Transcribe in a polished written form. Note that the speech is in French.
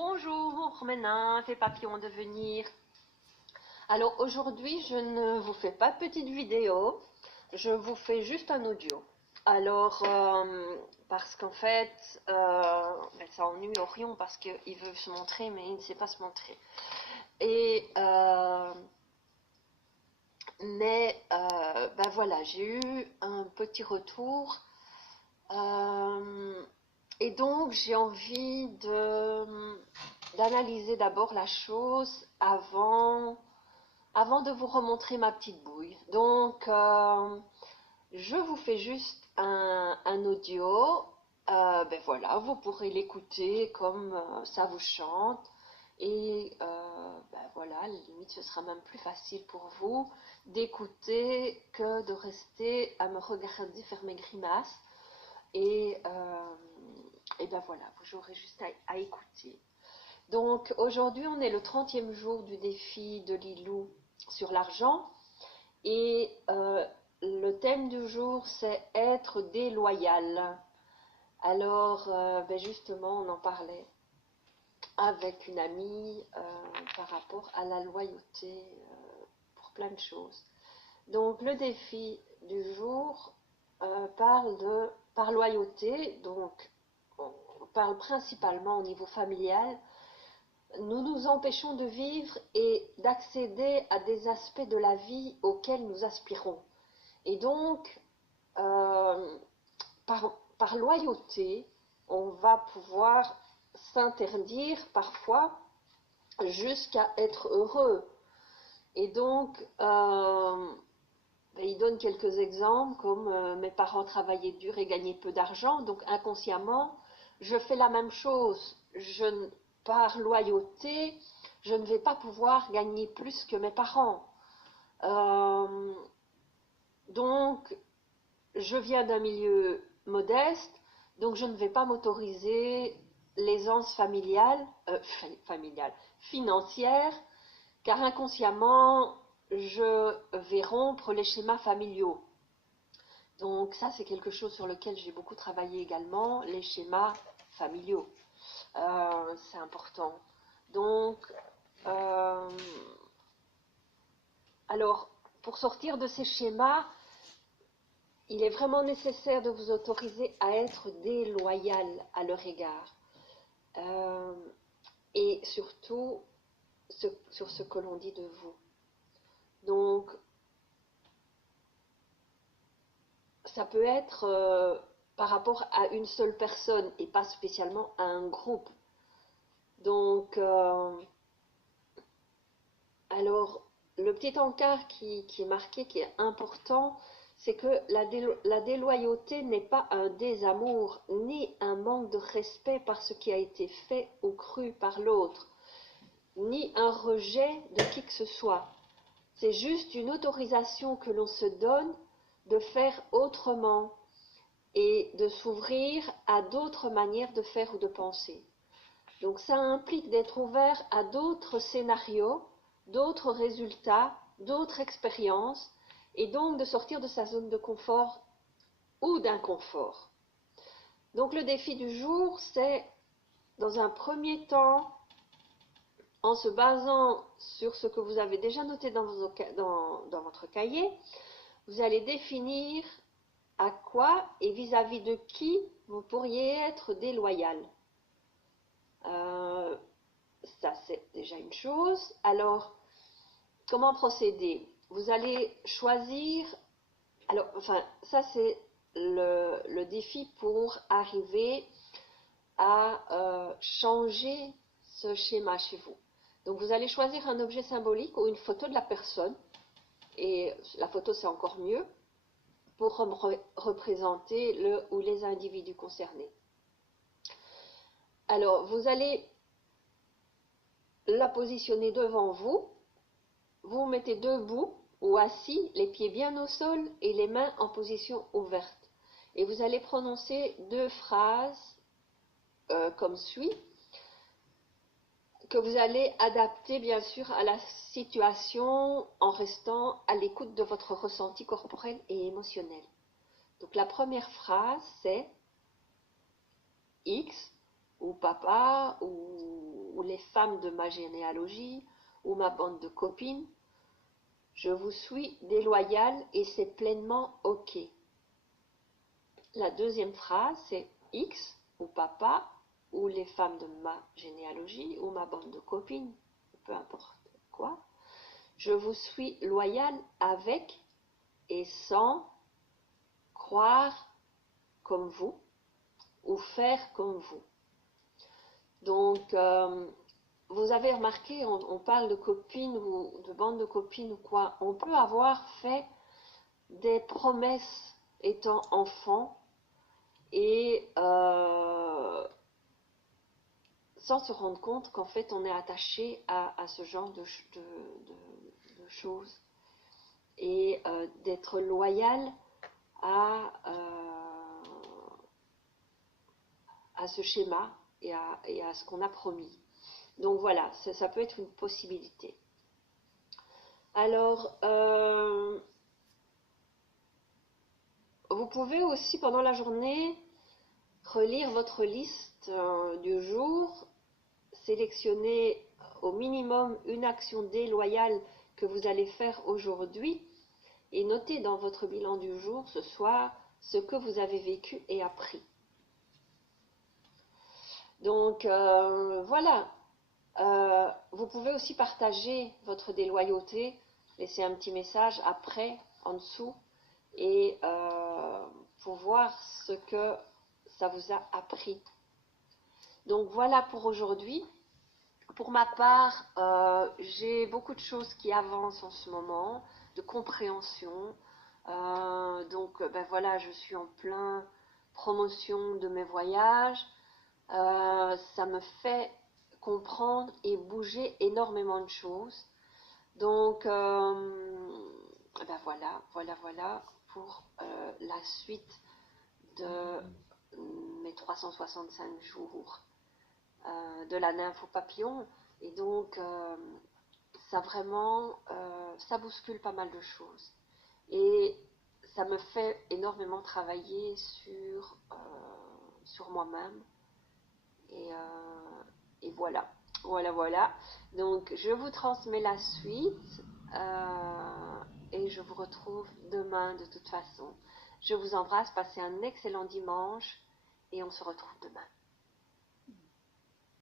Bonjour mes nymphes et papillons de venir. Alors aujourd'hui je ne vous fais pas de petite vidéo, je vous fais juste un audio. Alors parce qu'en fait ça ennuie Orion parce qu'il veut se montrer mais il ne sait pas se montrer. Et voilà, j'ai eu un petit retour. Et donc j'ai envie d'analyser d'abord la chose avant de vous remontrer ma petite bouille. Donc je vous fais juste un audio. Voilà, vous pourrez l'écouter comme ça vous chante. Et voilà, à la limite ce sera même plus facile pour vous d'écouter que de rester à me regarder faire mes grimaces. Et voilà, vous aurez juste à écouter. Donc aujourd'hui, on est le 30e jour du défi de Lilou sur l'argent. Et le thème du jour, c'est être déloyal. Alors, justement, on en parlait avec une amie par rapport à la loyauté pour plein de choses. Donc le défi du jour par loyauté, donc on parle principalement au niveau familial. Nous nous empêchons de vivre et d'accéder à des aspects de la vie auxquels nous aspirons. Et donc, par loyauté, on va pouvoir s'interdire parfois jusqu'à être heureux. Et donc, il donne quelques exemples comme mes parents travaillaient dur et gagnaient peu d'argent, donc inconsciemment, je fais la même chose. Par loyauté, je ne vais pas pouvoir gagner plus que mes parents. Donc, je viens d'un milieu modeste, donc je ne vais pas m'autoriser l'aisance financière, car inconsciemment, je vais rompre les schémas familiaux. Donc ça, c'est quelque chose sur lequel j'ai beaucoup travaillé également, les schémas familiaux. C'est important. Donc, alors, pour sortir de ces schémas, il est vraiment nécessaire de vous autoriser à être déloyal à leur égard. Et surtout, sur ce que l'on dit de vous. Donc, ça peut être par rapport à une seule personne et pas spécialement à un groupe. Donc, alors, le petit encart qui est marqué, qui est important, c'est que la déloyauté n'est pas un désamour, ni un manque de respect par ce qui a été fait ou cru par l'autre, ni un rejet de qui que ce soit. C'est juste une autorisation que l'on se donne de faire autrement et de s'ouvrir à d'autres manières de faire ou de penser. Donc ça implique d'être ouvert à d'autres scénarios, d'autres résultats, d'autres expériences, et donc de sortir de sa zone de confort ou d'inconfort. Donc le défi du jour, c'est dans un premier temps, en se basant sur ce que vous avez déjà noté dans votre cahier, vous allez définir à quoi et vis-à-vis de qui vous pourriez être déloyal. Ça, c'est déjà une chose. Alors, comment procéder? Vous allez choisir... Alors, ça, c'est le défi pour arriver à changer ce schéma chez vous. Donc, vous allez choisir un objet symbolique ou une photo de la personne. Et la photo, c'est encore mieux pour représenter le ou les individus concernés. Alors, vous allez la positionner devant vous. Vous mettez debout ou assis, les pieds bien au sol et les mains en position ouverte. Et vous allez prononcer deux phrases comme suit, que vous allez adapter bien sûr à la situation en restant à l'écoute de votre ressenti corporel et émotionnel. Donc la première phrase c'est X ou papa ou les femmes de ma généalogie ou ma bande de copines, je vous suis déloyale et c'est pleinement OK. La deuxième phrase, c'est X ou papa ou les femmes de ma généalogie ou ma bande de copines, peu importe quoi. Je vous suis loyale avec et sans croire comme vous ou faire comme vous. Donc, vous avez remarqué, on parle de copines ou de bande de copines ou quoi. On peut avoir fait des promesses étant enfant et sans se rendre compte qu'en fait on est attaché à ce genre de choses et d'être loyal à ce schéma et à ce qu'on a promis. Donc voilà, ça peut être une possibilité. Alors, vous pouvez aussi pendant la journée relire votre liste du jour, sélectionner au minimum une action déloyale que vous allez faire aujourd'hui et noter dans votre bilan du jour ce soir ce que vous avez vécu et appris. Donc voilà, vous pouvez aussi partager votre déloyauté, laisser un petit message après, en dessous, et pour voir ce que ça vous a appris. Donc voilà pour aujourd'hui. Pour ma part, j'ai beaucoup de choses qui avancent en ce moment, de compréhension. Donc ben voilà, je suis en plein promotion de mes voyages. Ça me fait comprendre et bouger énormément de choses. Donc ben voilà pour la suite de mes 365 jours de la nymphe au papillon. Et donc ça vraiment, ça bouscule pas mal de choses. Et ça me fait énormément travailler sur moi-même. Et voilà. Voilà. Donc, je vous transmets la suite et je vous retrouve demain de toute façon. Je vous embrasse, passez un excellent dimanche et on se retrouve demain.